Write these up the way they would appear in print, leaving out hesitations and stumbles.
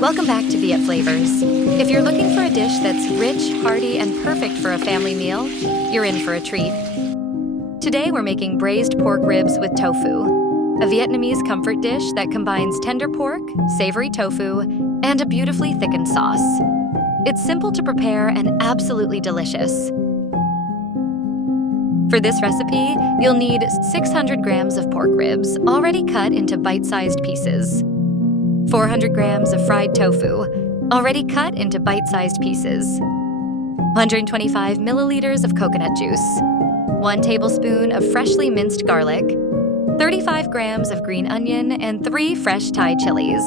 Welcome back to Viet Flavors. If you're looking for a dish that's rich, hearty, and perfect for a family meal, you're in for a treat. Today we're making braised pork ribs with tofu, a Vietnamese comfort dish that combines tender pork, savory tofu, and a beautifully thickened sauce. It's simple to prepare and absolutely delicious. For this recipe, you'll need 600 grams of pork ribs, already cut into bite-sized pieces. 400 grams of fried tofu, already cut into bite-sized pieces. 125 milliliters of coconut juice. 1 tablespoon of freshly minced garlic. 35 grams of green onion and 3 fresh Thai chilies.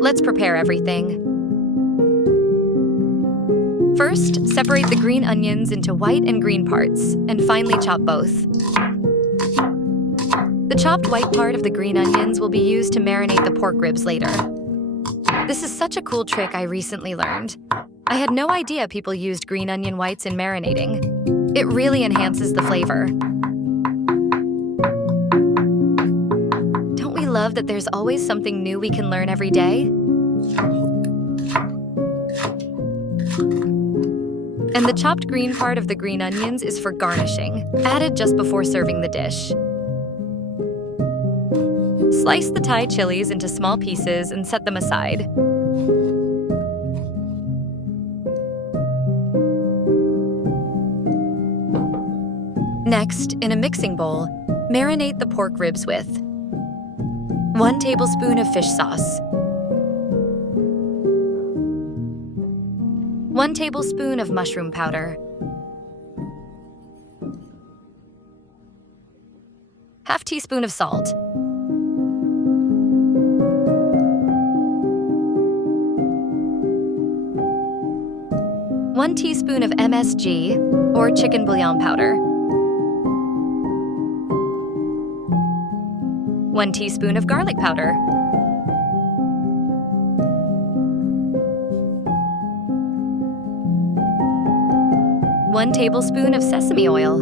Let's prepare everything. First, separate the green onions into white and green parts, and finely chop both. The chopped white part of the green onions will be used to marinate the pork ribs later. This is such a cool trick I recently learned. I had no idea people used green onion whites in marinating. It really enhances the flavor. Don't we love that there's always something new we can learn every day? And the chopped green part of the green onions is for garnishing, added just before serving the dish. Slice the Thai chilies into small pieces and set them aside. Next, in a mixing bowl, marinate the pork ribs with 1 tablespoon of fish sauce, 1 tablespoon of mushroom powder, ½ teaspoon of salt, 1 teaspoon of MSG, or chicken bouillon powder, 1 teaspoon of garlic powder, 1 tablespoon of sesame oil,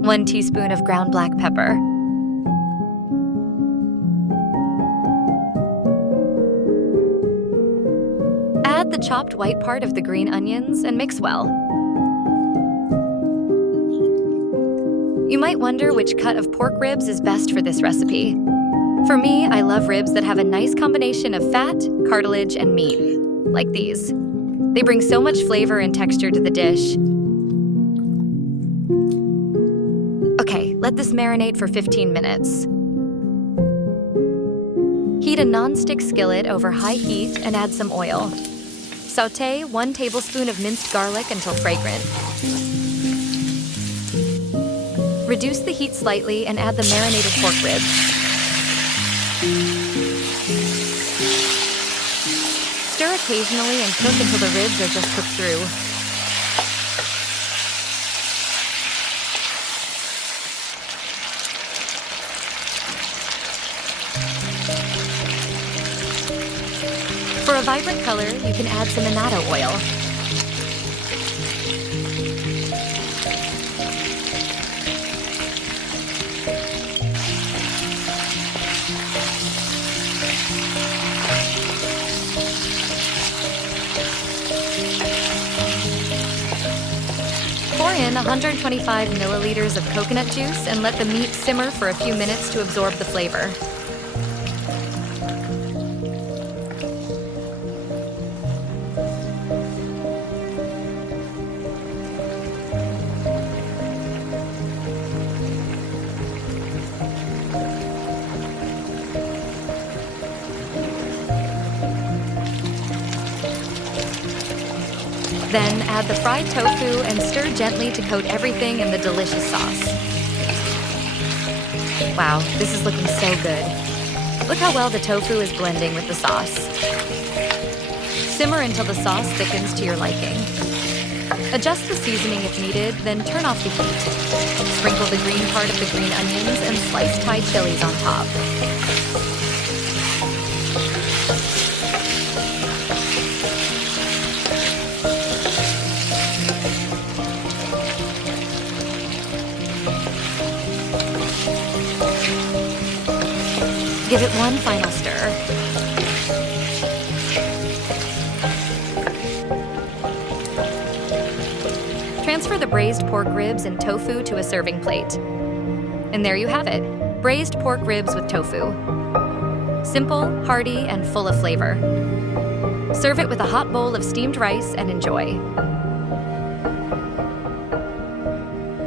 1 teaspoon of ground black pepper, add the chopped white part of the green onions and mix well. You might wonder which cut of pork ribs is best for this recipe. For me, I love ribs that have a nice combination of fat, cartilage, and meat, like these. They bring so much flavor and texture to the dish. Okay, let this marinate for 15 minutes. Heat a non-stick skillet over high heat and add some oil. Sauté 1 tablespoon of minced garlic until fragrant. Reduce the heat slightly and add the marinated pork ribs. Stir occasionally and cook until the ribs are just cooked through. For a vibrant color, you can add some Annatto oil. Pour in 125 milliliters of coconut juice and let the meat simmer for a few minutes to absorb the flavor. Then add the fried tofu and stir gently to coat everything in the delicious sauce. Wow, this is looking so good. Look how well the tofu is blending with the sauce. Simmer until the sauce thickens to your liking. Adjust the seasoning if needed, then turn off the heat. Sprinkle the green part of the green onions and sliced Thai chilies on top. Give it one final stir. Transfer the braised pork ribs and tofu to a serving plate. And there you have it, braised pork ribs with tofu. Simple, hearty, and full of flavor. Serve it with a hot bowl of steamed rice and enjoy.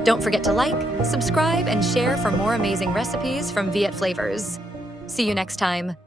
Don't forget to like, subscribe, and share for more amazing recipes from Viet Flavors. See you next time.